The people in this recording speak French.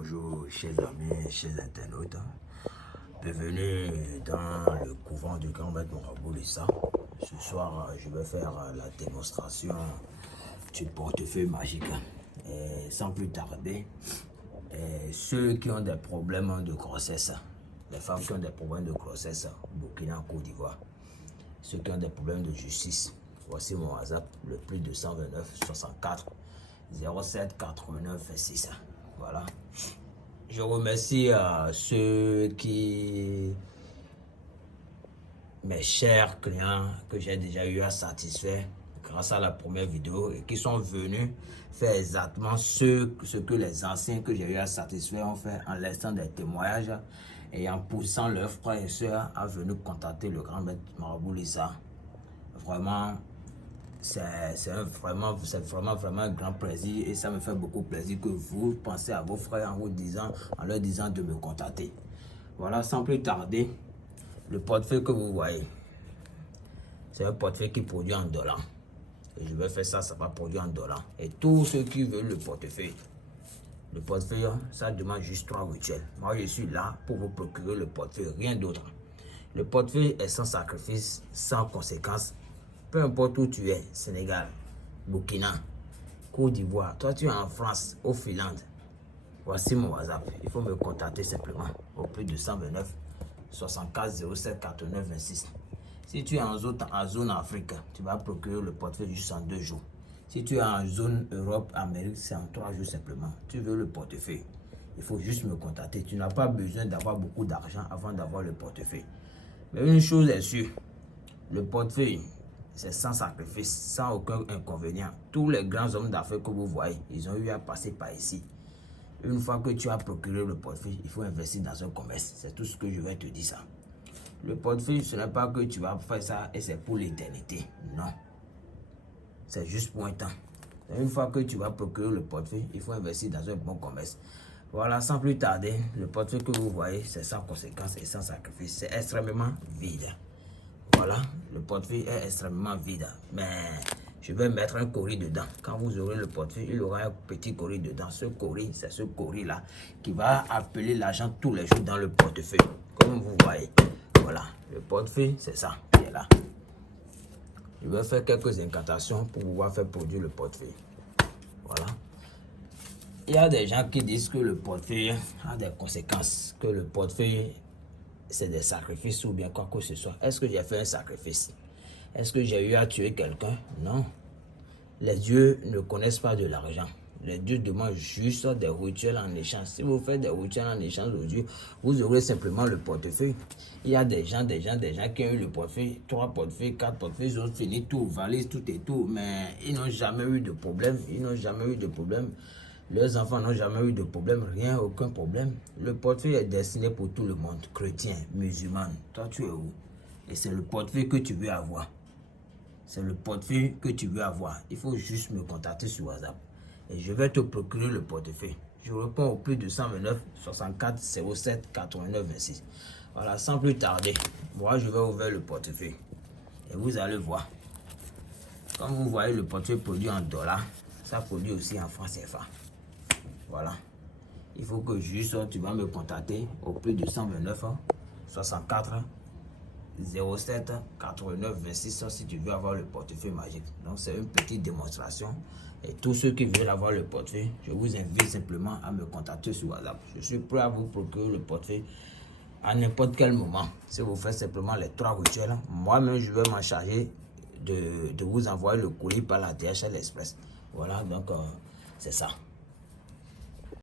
bonjour, chers amis, chers internautes. Bienvenue dans le couvent du grand maître Marabout Lissa. Ce soir, je vais faire la démonstration du portefeuille magique. Et sans plus tarder, ceux qui ont des problèmes de grossesse, les femmes qui ont des problèmes de grossesse, Burkina, Côte d'Ivoire, ceux qui ont des problèmes de justice, voici mon WhatsApp, le plus de 129 64 07 89 6. Voilà. Je remercie ceux qui, mes chers clients que j'ai déjà eu à satisfaire grâce à la première vidéo et qui sont venus faire exactement ce que les anciens que j'ai eu à satisfaire ont fait en laissant des témoignages et en poussant leurs frères et sœurs à venir contacter le grand maître Marabout Lissa. Vraiment, c'est vraiment un grand plaisir et ça me fait beaucoup plaisir que vous pensez à vos frères en leur disant de me contacter. Voilà, sans plus tarder, le portefeuille que vous voyez, c'est un portefeuille qui produit en dollars. Et je vais faire ça, ça va produire en dollars. Et tous ceux qui veulent le portefeuille, ça demande juste 3 rituels. Moi, je suis là pour vous procurer le portefeuille, rien d'autre. Le portefeuille est sans sacrifice, sans conséquences. Peu importe où tu es, Sénégal, Burkina, Côte d'Ivoire, toi tu es en France, au Finlande, voici mon WhatsApp. Il faut me contacter simplement au plus de 129 64 07 89 26. Si tu es en zone Afrique, tu vas procurer le portefeuille juste en 2 jours. Si tu es en zone Europe, Amérique, c'est en 3 jours simplement. Tu veux le portefeuille, il faut juste me contacter. Tu n'as pas besoin d'avoir beaucoup d'argent avant d'avoir le portefeuille. Mais une chose est sûre, le portefeuille, c'est sans sacrifice, sans aucun inconvénient. Tous les grands hommes d'affaires que vous voyez, ils ont eu à passer par ici. Une fois que tu as procuré le portefeuille, il faut investir dans un commerce. C'est tout ce que je vais te dire ça. Le portefeuille, ce n'est pas que tu vas faire ça et c'est pour l'éternité. Non. C'est juste pour un temps. Et une fois que tu vas procurer le portefeuille, il faut investir dans un bon commerce. Voilà, sans plus tarder, le portefeuille que vous voyez, c'est sans conséquence et sans sacrifice. C'est extrêmement vide. Voilà, le portefeuille est extrêmement vide, mais je vais mettre un courrier dedans. Quand vous aurez le portefeuille, il y aura un petit courrier dedans. Ce courrier, c'est ce courrier-là qui va appeler l'argent tous les jours dans le portefeuille. Comme vous voyez, voilà, le portefeuille, c'est ça qui est là. Je vais faire quelques incantations pour pouvoir faire produire le portefeuille. Voilà. Il y a des gens qui disent que le portefeuille a des conséquences, que le portefeuille c'est des sacrifices ou bien quoi que ce soit. Est-ce que j'ai fait un sacrifice? Est-ce que j'ai eu à tuer quelqu'un? Non. Les dieux ne connaissent pas de l'argent. Les dieux demandent juste des rituels en échange. Si vous faites des rituels en échange aux dieux, vous aurez simplement le portefeuille. Il y a des gens qui ont eu le portefeuille, 3 portefeuilles, 4 portefeuilles, ils ont fini tout, valise, tout et tout, mais ils n'ont jamais eu de problème. Ils n'ont jamais eu de problème. Leurs enfants n'ont jamais eu de problème, rien, aucun problème. Le portefeuille est destiné pour tout le monde, chrétien, musulman. Toi, tu es où? Et c'est le portefeuille que tu veux avoir. C'est le portefeuille que tu veux avoir. Il faut juste me contacter sur WhatsApp. Et je vais te procurer le portefeuille. Je réponds au plus de 129 64 07 89 26. Voilà, sans plus tarder, moi, je vais ouvrir le portefeuille. Et vous allez voir. Comme vous voyez, le portefeuille produit en dollars. Ça produit aussi en francs CFA. Voilà. Il faut que juste tu vas me contacter au plus de 129 64 07 89 26 si tu veux avoir le portefeuille magique. Donc c'est une petite démonstration. Et tous ceux qui veulent avoir le portefeuille, je vous invite simplement à me contacter sur WhatsApp. Je suis prêt à vous procurer le portefeuille à n'importe quel moment. Si vous faites simplement les 3 rituels, moi-même je vais m'en charger de vous envoyer le colis par la DHL Express. Voilà, donc c'est ça.